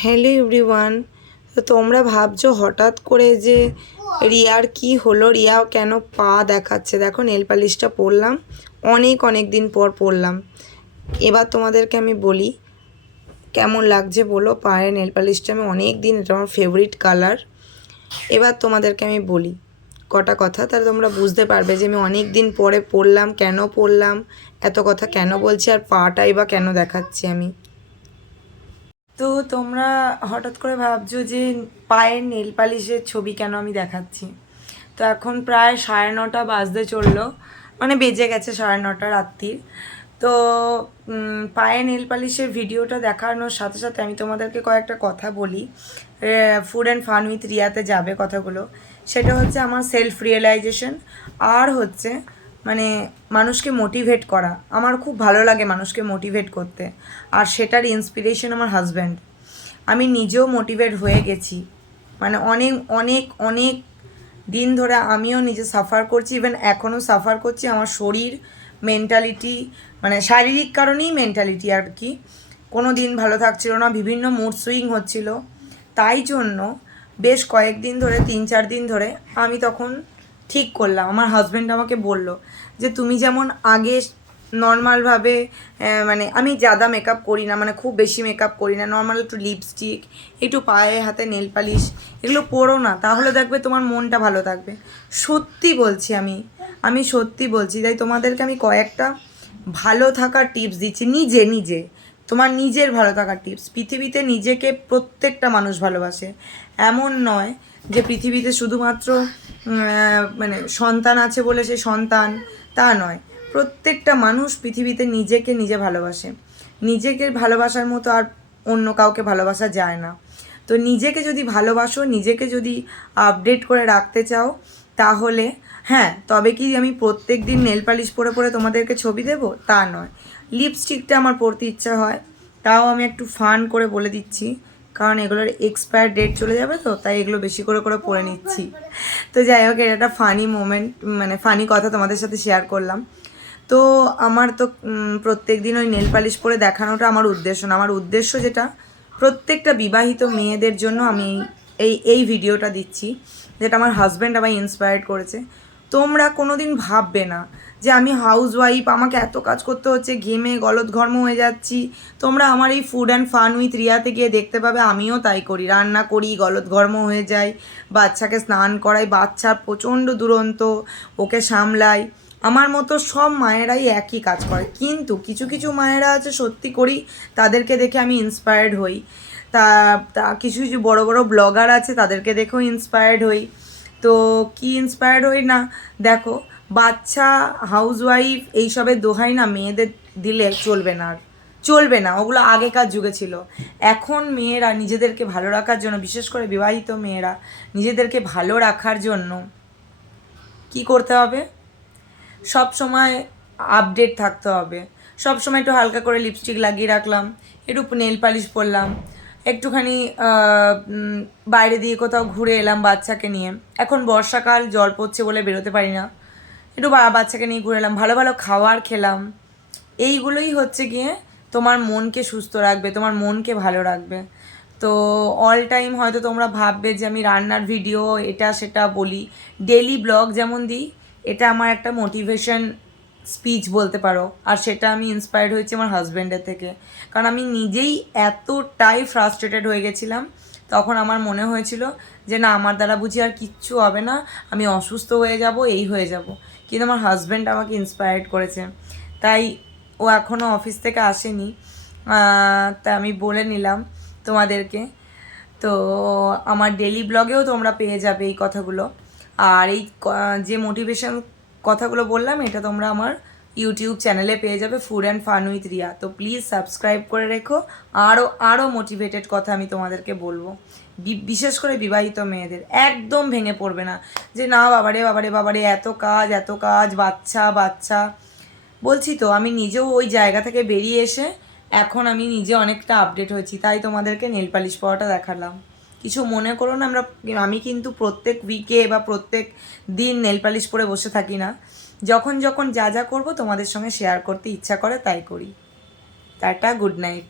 Hello everyone. তো তোমরা ভাবছো হঠাৎ করে যে রিয়ার কি হলো, রিয়া কেন পা দেখাচ্ছে। দেখো নেল পালিশটা পরলাম, অনেক দিন পর পরলাম। এবার তোমাদেরকে আমি বলি কেমন লাগছে বলো। পায়ে নেল পালিশটা আমি অনেক দিন, এটা আমার ফেভারিট কালার। এবার তোমাদেরকে আমি বলি কটা কথা, তাহলে তোমরা বুঝতে পারবে যে আমি অনেক দিন পরে পরলাম, কেন পরলাম, এত কথা কেন বলছি, আর পাটাই বা কেন দেখাচ্ছি আমি। তো তোমরা হঠাৎ করে ভাবছো যে পায়ের নেল পালিশের ছবি কেন আমি দেখাচ্ছি। তো এখন প্রায় 9:30 বাজতে চললো, মানে বেজে গেছে 9:30 রাত্রির। তো পায়ে নেল পালিশের ভিডিওটা দেখানোর সাথে সাথে আমি তোমাদেরকে কয়েকটা কথা বলি। ফুড অ্যান্ড ফান উইথ রিয়াতে যাবে কথাগুলো। সেটা হচ্ছে আমার সেলফ রিয়েলাইজেশন, আর হচ্ছে মানে মানুষকে মোটিভেট করা। আমার খুব ভালো লাগে মানুষকে মোটিভেট করতে, আর সেটার ইন্সপিরেশন আমার হাজব্যান্ড। আমি নিজেও মোটিভেট হয়ে গেছি, মানে অনেক অনেক অনেক দিন ধরে আমিও নিজে সাফার করছি, ইভেন এখনও সাফার করছি। আমার শরীর, মেন্টালিটি, মানে শারীরিক কারণেই মেন্টালিটি আর কি, কোনো দিন ভালো থাকছিল না, বিভিন্ন মুড সুইং হচ্ছিল। তাই জন্য বেশ কয়েকদিন ধরে, 3-4 দিন ধরে আমি তখন ঠিক করলাম। আমার হাজব্যান্ড আমাকে বলল যে তুমি যেমন আগে নর্মালভাবে, মানে আমি জাদা মেকআপ করি না, মানে খুব বেশি মেকআপ করি না, নর্মাল একটু লিপস্টিক, একটু পায়ে হাতে নেল পালিশ, এগুলো পরো না, তাহলে দেখবে তোমার মনটা ভালো থাকবে। সত্যি বলছি, আমি সত্যি বলছি। তাই তোমাদেরকে আমি কয়েকটা ভালো থাকার টিপস দিচ্ছি। নিজে তোমার নিজের ভালো থাকার টিপস। পৃথিবীতে নিজেকে প্রত্যেকটা মানুষ ভালোবাসে, এমন নয় যে পৃথিবীতে শুধুমাত্র মানে সন্তান আছে বলে সে সন্তান, তা নয়। প্রত্যেকটা মানুষ পৃথিবীতে নিজেকে নিজে ভালোবাসে। নিজেকে ভালোবাসার মতো আর অন্য কাউকে ভালোবাসা যায় না। তো নিজেকে যদি ভালোবাসো, নিজেকে যদি আপডেট করে রাখতে চাও, তাহলে হ্যাঁ, তবে কি আমি প্রত্যেক দিন নেল পালিশ পরে পরে তোমাদেরকে ছবি দেবো, তা নয়। লিপস্টিকটা আমার পরতে ইচ্ছা হয়, তাও আমি একটু ফান করে বলে দিচ্ছি, কারণ এগুলোর এক্সপায়ার ডেট চলে যাবে, তো তাই এগুলো বেশি করে করে পরে নিচ্ছি। তো যাই হোক, এটা একটা ফানি মোমেন্ট, মানে ফানি কথা তোমাদের সাথে শেয়ার করলাম। তো আমার তো প্রত্যেক দিন ওই নেল পালিশ পরে দেখানোটা আমার উদ্দেশ্য না। আমার উদ্দেশ্য যেটা, প্রত্যেকটা বিবাহিত মেয়েদের জন্য আমি এই ভিডিওটা দিচ্ছি, যেটা আমার হাজব্যান্ড আমায় ইন্সপায়ার্ড করেছে। তোমরা কোনো দিন ভাববে না যে আমি হাউস ওয়াইফ, আমাকে এত কাজ করতে হচ্ছে, ঘেমে গলদঘর্ম হয়ে যাচ্ছি। তোমরা আমার এই ফুড অ্যান্ড ফান উইথ রিয়াতে গিয়ে দেখতে পাবে আমিও তাই করি, রান্না করি, গলদঘর্ম হয়ে যাই, বাচ্চাকে স্নান করাই, বাচ্চা প্রচণ্ড দুরন্ত, ওকে সামলাই। আমার মতো সব মায়েরাই একই কাজ করে, কিন্তু কিছু কিছু মায়েরা আছে সত্যি করি, তাদেরকে দেখে আমি ইন্সপায়ার্ড হই। তা তা কিছু কিছু বড় বড় ব্লগার আছে, তাদেরকে দেখেও ইন্সপায়ার্ড হই। তো কি ইন্সপায়ার্ড হই না, দেখো বাচ্চা, হাউসওয়াইফ এইসবের দোহাই না মেয়েদের দিলে চলবে না, আর চলবে না। ওগুলো আগেকার যুগে ছিল। এখন মেয়েরা নিজেদেরকে ভালো রাখার জন্য, বিশেষ করে বিবাহিত মেয়েরা নিজেদেরকে ভালো রাখার জন্য কি করতে হবে, সব সময় আপডেট থাকতে হবে। সব সময় একটু হালকা করে লিপস্টিক লাগিয়ে রাখলাম, একটু নেল পালিশ পরলাম, একটুখানি বাইরে দিয়ে কোথাও ঘুরে এলাম বাচ্চাকে নিয়ে। এখন বর্ষাকাল, জল পড়ছে বলে বেরোতে পারি না, একটু বাচ্চাকে নিয়ে ঘুরে এলাম, ভালো ভালো খাবার খেলাম। এইগুলোই হচ্ছে গিয়ে তোমার মনকে সুস্থ রাখবে, তোমার মনকে ভালো রাখবে। তো অল টাইম হয়তো তোমরা ভাববে যে আমি রান্নার ভিডিও এটা সেটা বলি, ডেলি ব্লগ যেমন দিই, এটা আমার একটা মোটিভেশন স্পিচ বলতে পারো। আর সেটা আমি ইন্সপায়ার্ড হয়েছি আমার হাজব্যান্ডের থেকে, কারণ আমি নিজেই এতটাই ফ্রাস্ট্রেটেড হয়ে গেছিলাম। তখন আমার মনে হয়েছিল যে না, আমার দ্বারা বুঝি আর কিচ্ছু হবে না, আমি অসুস্থ হয়ে যাব, এই হয়ে যাব। কিন্তু আমার হাজব্যান্ড আমাকে ইন্সপায়ার্ড করেছে। তাই ও এখনও অফিস থেকে আসেনি, তা আমি বলে নিলাম তোমাদেরকে। তো আমার ডেলি ব্লগেও তোমরা পেয়ে যাবে এই কথাগুলো। আর এই যে মোটিভেশন কথাগুলো বললাম, এটা তোমরা আমার ইউটিউব চ্যানেলে পেয়ে যাবে, food and fun with Riya. তো প্লিজ সাবস্ক্রাইব করে রেখো, আরও মোটিভেটেড কথা আমি তোমাদেরকে বলবো। বিশেষ করে বিবাহিত মেয়েদের একদম ভেঙে পড়বে না যে না বাবারে এত কাজ, বাচ্চা। বলছি তো, আমি নিজেও ওই জায়গা থেকে বেরিয়ে এসে এখন আমি নিজে অনেকটা আপডেট হয়েছি, তাই তোমাদেরকে নেল পালিশ পরাটা দেখালাম। কিছু মনে করো না, আমি কিন্তু প্রত্যেক উইকে বা প্রত্যেক দিন নেল পালিশ পরে বসে থাকি না। যখন যখন যা করবো তোমাদের সঙ্গে শেয়ার করতে ইচ্ছা করে তাই করি। Tata, good night.